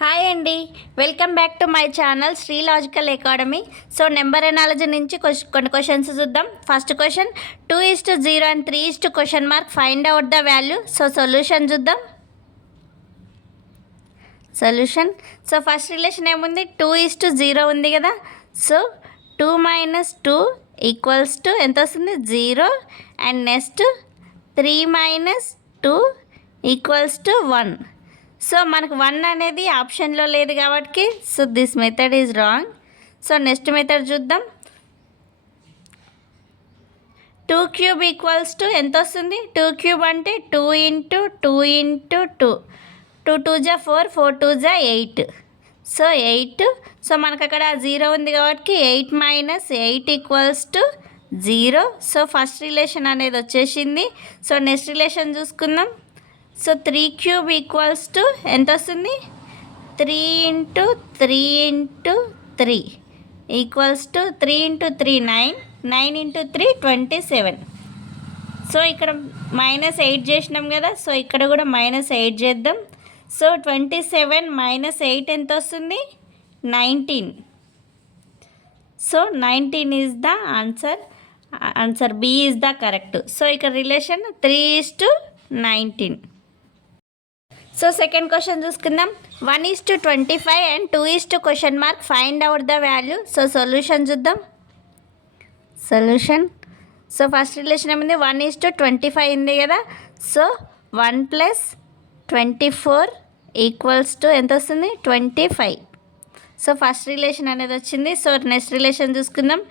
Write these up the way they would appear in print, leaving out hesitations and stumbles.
Hi అండి, welcome back to my channel Shri Logical Academy. So number analogy నుంచి కొన్ని questions చూద్దాం. First question 2:0 and 3:? Find out the value. So solution చూద్దాం. Solution. So first relation ఏముంది, 2:0 ఉంది కదా. So 2 - 2 = ఎంత వస్తుంది, 0. And next 3 - 2 = 1. సో మనకు 1 అనేది ఆప్షన్లో లేదు కాబట్టి so this method is wrong. So next method చూద్దాం. 2³ ఎంత వస్తుంది, 2³ అంటే 2 × 2 × 2. 2 2 జా 4, 4 2 జా 8. సో 8. సో మనకు అక్కడ 0 ఉంది కాబట్టి 8 - 8 = 0. సో ఫస్ట్ రిలేషన్ అనేది వచ్చేసింది. సో నెక్స్ట్ రిలేషన్ చూసుకుందాం. సో 3³ ఎంత వస్తుంది, 3 × 3 × 3 = 3 × 3 9, 9 × 3 27. సో ఇక్కడ -8 చేసినాం కదా. సో ఇక్కడ కూడా -8 చేద్దాం. సో 27 - 8 ఎంత వస్తుంది, 19. So 19 is the answer B is the correct. So ఇక్కడ రిలేషన్ 3:19. సో సెకండ్ క్వశ్చన్ చూసుకుందాం. 1:25 and 2:? Find out the value. So solution చూద్దాం. సొల్యూషన్. సో ఫస్ట్ రిలేషన్ ఏముంది, 1:25 ఉంది కదా. సో 1 + 24 = ఎంత వస్తుంది, 25. సో ఫస్ట్ రిలేషన్ అనేది వచ్చింది. సో నెక్స్ట్ రిలేషన్ చూసుకుందాం.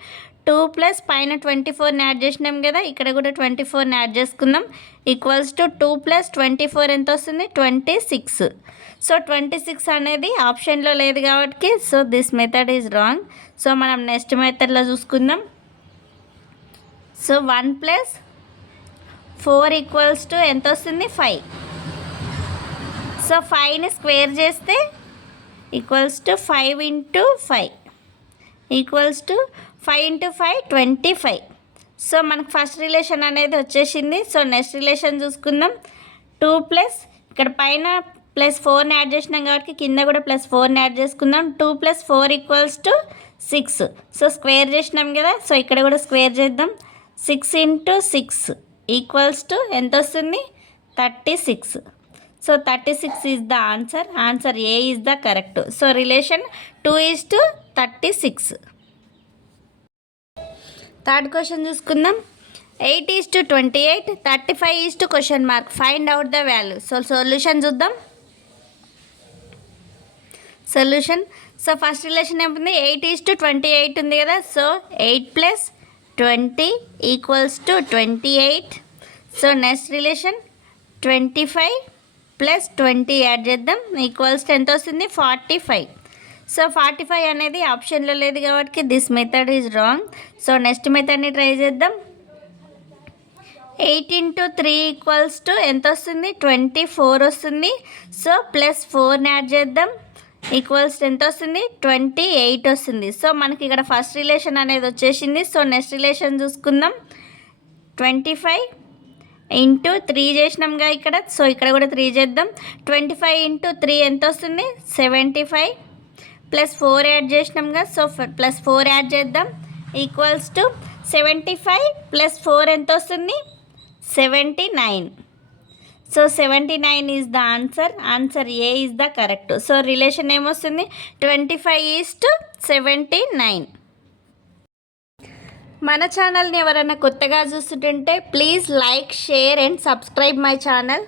2 + పైన 24ని యాడ్ చేసినాం కదా, ఇక్కడ కూడా 24ని యాడ్ చేసుకుందాం. = 2 + 24 ఎంత వస్తుంది, 26. సో 26 అనేది ఆప్షన్లో లేదు కాబట్టి so this method is wrong. So మనం నెక్స్ట్ మెథడ్లో చూసుకుందాం. సో 1 + 4 = ఎంత వస్తుంది, 5. సో 5ని స్క్వేర్ చేస్తే = 5 × 5 = 5 × 5 25. సో మనకు ఫస్ట్ రిలేషన్ అనేది వచ్చేసింది. సో నెక్స్ట్ రిలేషన్ చూసుకుందాం. 2 + ఇక్కడ పైన +4ని యాడ్ చేసినాం కాబట్టి కింద కూడా +4ని యాడ్ చేసుకుందాం. 2 + 4 = 6. సో స్క్వేర్ చేసినాం కదా. సో ఇక్కడ కూడా స్క్వేర్ చేద్దాం. 6 × 6 = ఎంత వస్తుంది, 36. So 36 is the answer A is the correct. So relation 2:36. Third question చూసుకుందాం. 8:28, 35:? Find out the value. So solution చూద్దాం. సొల్యూషన్. సో ఫస్ట్ రిలేషన్ ఏముంది, 8:28 ఉంది కదా. So 8 + 20 = 28. So next relation 25 + 20 add చేద్దాం. = ఎంత వస్తుంది, 45. సో 45 అనేది ఆప్షన్లో లేదు కాబట్టి this method is wrong. So next మెథడ్ని ట్రై చేద్దాం. 8 × 3 = ఎంత వస్తుంది, 24 వస్తుంది. సో +4ని యాడ్ చేద్దాం. = ఎంత వస్తుంది, 28 వస్తుంది. సో మనకి ఇక్కడ ఫస్ట్ రిలేషన్ అనేది వచ్చేసింది. సో నెక్స్ట్ రిలేషన్ చూసుకుందాం. 25 × 3 చేసినాంగా ఇక్కడ. సో ఇక్కడ కూడా 3 చేద్దాం. 25 × 3 ఎంత వస్తుంది, 75. +4 యాడ్ చేసినాంగా. సో +4 యాడ్ చేద్దాం. = 75 + 4 ఎంత వస్తుంది, 79. So 79 is the answer A is the correct. So relation ఏమొస్తుంది, 25:79. మన ఛానల్ని ఎవరైనా కొత్తగా చూస్తుంటే please like, share and subscribe my channel.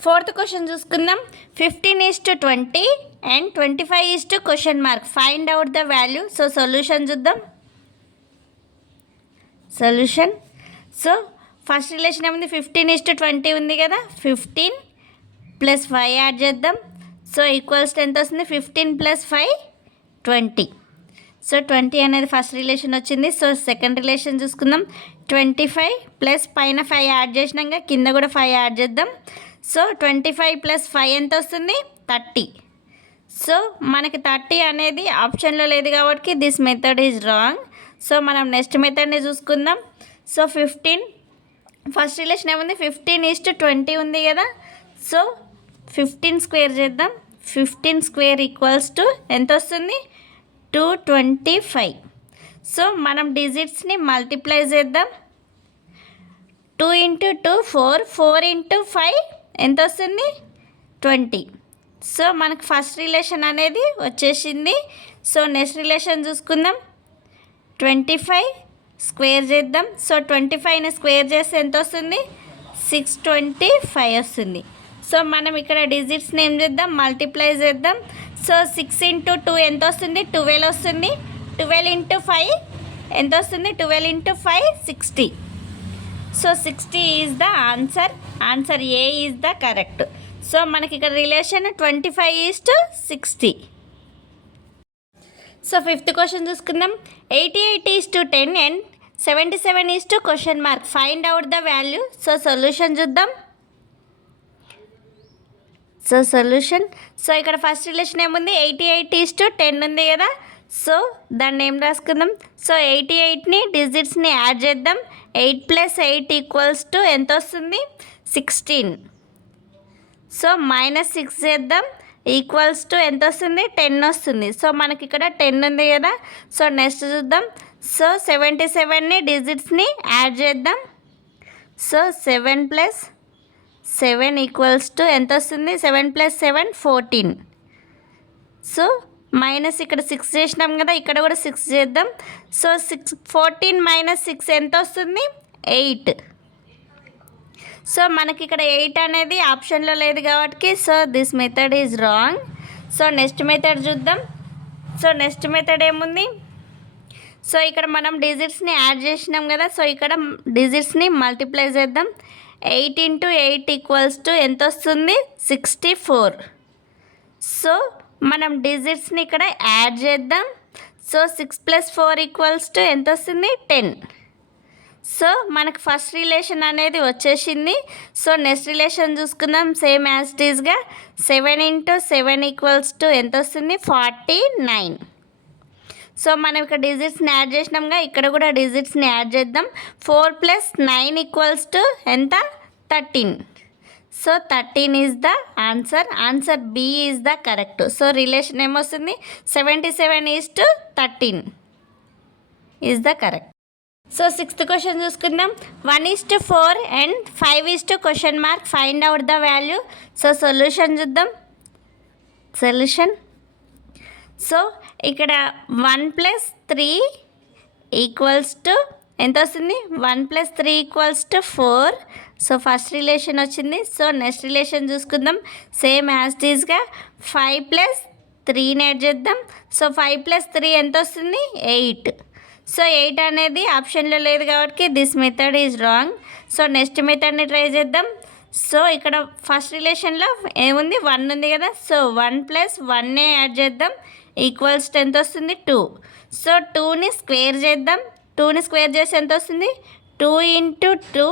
Fourth question చూసుకుందాం. 15:20 and 25:? Find out the value. So solution చూద్దాం. సొల్యూషన్. సో ఫస్ట్ రిలేషన్ ఏముంది, 15:20 ఉంది కదా. 15 + 5 యాడ్ చేద్దాం. సో = ఎంత వస్తుంది, 15 + 5 20. సో 20 అనేది ఫస్ట్ రిలేషన్ వచ్చింది. సో సెకండ్ రిలేషన్ చూసుకుందాం. 25 + పైన 5 యాడ్ చేసినాక కింద కూడా 5 యాడ్ చేద్దాం. సో 25 + 5 ఎంత వస్తుంది, 30. సో మనకి 30 అనేది ఆప్షన్లో లేదు కాబట్టి this method is wrong. So మనం నెక్స్ట్ మెథడ్ని చూసుకుందాం. సో 15 ఫస్ట్ రిలేషన్ ఏముంది, 15:20 ఉంది కదా. సో 15 స్క్వేర్ చేద్దాం. 15 స్క్వేర్ ఈక్వల్స్ టు ఎంత వస్తుంది? 225. సో మనం డిజిట్స్ని మల్టిప్లై చేద్దాం. 2 ఇంటూ 2 4, 4 ఇంటూ 5 ఎంత వస్తుంది? 20. సో మనకు ఫస్ట్ రిలేషన్ అనేది వచ్చేసింది. సో నెక్స్ట్ రిలేషన్ చూసుకుందాం. 25 స్క్వేర్ చేద్దాం. సో 25ని స్క్వేర్ చేస్తే ఎంత వస్తుంది? 625 వస్తుంది. సో మనం ఇక్కడ డిజిట్స్ని ఏం చేద్దాం? మల్టిప్లై చేద్దాం. సో 6 ఇంటూ 2 ఎంత వస్తుంది? 12 వస్తుంది. 12 ఇంటూ 5 ఎంత వస్తుంది? 12 into 5 60. So 60 is the answer. Answer A is the correct. So మనకి ఇక్కడ రిలేషన్ 25:60. సో ఫిఫ్త్ క్వశ్చన్ చూసుకుందాం. 88:10 and 77 ? Find out the value. So solution చూద్దాం. So solution. సో ఇక్కడ ఫస్ట్ రిలేషన్ ఏముంది? 88:10 ఉంది కదా. సో దాన్ని ఏం రాసుకుందాం? సో 88ని డిజిట్స్ని యాడ్ చేద్దాం. 8 + 8 = ఎంత వస్తుంది? 16. సో -6 చేద్దాం. ఈక్వల్స్ టు ఎంత వస్తుంది? 10 వస్తుంది. సో మనకి ఇక్కడ 10 ఉంది కదా. సో నెక్స్ట్ చూద్దాం. సో 77ని డిజిట్స్ని యాడ్ చేద్దాం. సో 7 + 7 = ఎంత వస్తుంది? 7 + 7 14. సో మైనస్ ఇక్కడ 6 చేసినాం కదా, ఇక్కడ కూడా 6 చేద్దాం. సో 14 - 6 ఎంత వస్తుంది? 8. సో మనకి ఇక్కడ 8 అనేది ఆప్షన్లో లేదు కాబట్టి so this method is wrong. So next method చూద్దాం. సో నెక్స్ట్ మెథడ్ ఏముంది? సో ఇక్కడ మనం డిజిట్స్ని యాడ్ చేసినాం కదా. సో ఇక్కడ డిజిట్స్ని మల్టిప్లై చేద్దాం. 8 × 8 = ఎంత వస్తుంది? 64. సో మనం డిజిట్స్ని ఇక్కడ యాడ్ చేద్దాం. సో 6 + 4 = ఎంత వస్తుంది? 10. సో మనకు ఫస్ట్ రిలేషన్ అనేది వచ్చేసింది. సో నెక్స్ట్ రిలేషన్ చూసుకుందాం. సేమ్ యాజ్ ఇట్ ఈస్గా 7 × 7 = ఎంత వస్తుంది? 49. సో మనం ఇక్కడ డిజిట్స్ని యాడ్ చేసినాంగా, ఇక్కడ కూడా డిజిట్స్ని యాడ్ చేద్దాం. 4 + 9 = ఎంత? 13. So 13 is the answer. Answer B is the correct. So relation ఏమొస్తుంది? 77:13 is the correct. So sixth question చూసుకుందాం. 1:4 and 5:? Find out the value. So solution చూద్దాం. సొల్యూషన్. సో ఇక్కడ 1 + 3 = ఎంత వస్తుంది? 1 + 3 = 4. సో ఫస్ట్ రిలేషన్ వచ్చింది. సో నెక్స్ట్ రిలేషన్ చూసుకుందాం. Same as it ఈస్గా 5 + 3ని add చేద్దాం. సో 5 + 3 ఎంత వస్తుంది? 8. సో 8 అనేది ఆప్షన్లో లేదు కాబట్టి this method is wrong. So next మెథడ్ని ట్రై చేద్దాం. సో ఇక్కడ ఫస్ట్ రిలేషన్లో ఏముంది? 1 ఉంది కదా. సో 1 + 1నే యాడ్ చేద్దాం. ఈక్వల్స్ టు ఎంత వస్తుంది? 2. సో 2ని స్క్వేర్ చేద్దాం. 2ని స్క్వేర్ చేసి ఎంత వస్తుంది? 2 × 2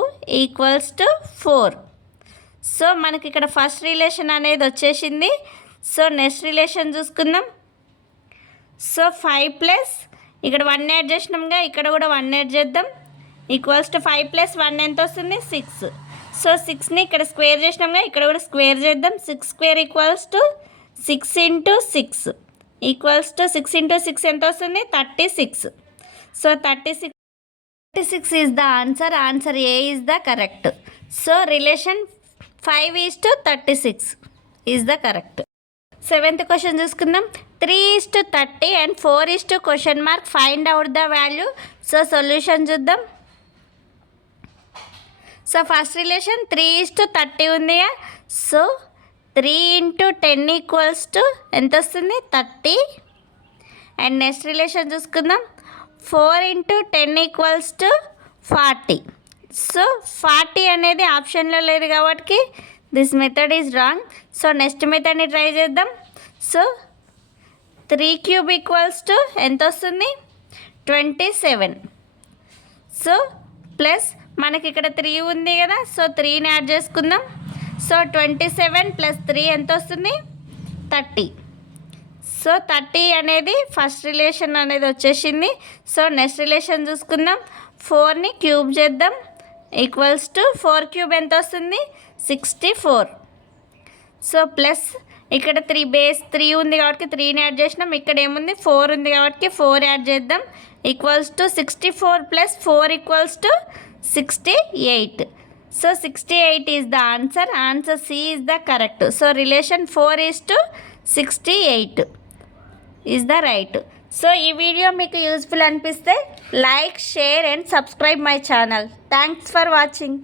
= 4. సో మనకి ఇక్కడ ఫస్ట్ రిలేషన్ అనేది వచ్చేసింది. సో నెక్స్ట్ రిలేషన్ చూసుకుందాం. సో 5 ఇక్కడ 1 యాడ్ చేసినాంగా, ఇక్కడ కూడా 1 యాడ్ చేద్దాం. ఈక్వల్స్ టు 5 + 1 ఎంత వస్తుంది? 6. సో 6ని ఇక్కడ స్క్వేర్ చేసినాంగా, ఇక్కడ కూడా స్క్వేర్ చేద్దాం. 6² = 6 × 6 ఈక్వల్స్ టు 6 × 6 ఎంత వస్తుంది? 36. So 36 is the answer. Answer A is the correct. So relation 5:36 is the correct. Seventh question చూసుకుందాం. 3:30 and 4:? Find out the value. So solution చూద్దాం. సో ఫస్ట్ రిలేషన్ 3:30 ఉందిగా. So 3 × 10 = ఎంత వస్తుంది? 30. అండ్ నెక్స్ట్ రిలేషన్ చూసుకుందాం. 4 × 10 = 40. So 40 అనేది ఆప్షన్లో లేదు కాబట్టి this method is wrong. So next మెథడ్ని ట్రై చేద్దాం. సో 3³ = ఎంత వస్తుంది? 27. సో ప్లస్ మనకి ఇక్కడ 3 ఉంది కదా. సో 3ని యాడ్ చేసుకుందాం. సో 27 + 3 ఎంత వస్తుంది? 30. సో 30 అనేది ఫస్ట్ రిలేషన్ అనేది వచ్చేసింది. సో నెక్స్ట్ రిలేషన్ చూసుకుందాం. 4ని క్యూబ్ చేద్దాం. ఈక్వల్స్ టు 4³ ఎంత వస్తుంది? 64. సో ప్లస్ ఇక్కడ 3 బేస్ 3 ఉంది కాబట్టి 3ని యాడ్ చేసినాం. ఇక్కడ ఏముంది 4 ఉంది కాబట్టి 4 యాడ్ చేద్దాం. Equals to 64 plus 4 equals to 68. So 68 is the answer. Answer C is the correct. So relation 4:68 is the right. So ఈ వీడియో మీకు యూస్ఫుల్ అనిపిస్తే like, share and subscribe my channel. Thanks for watching.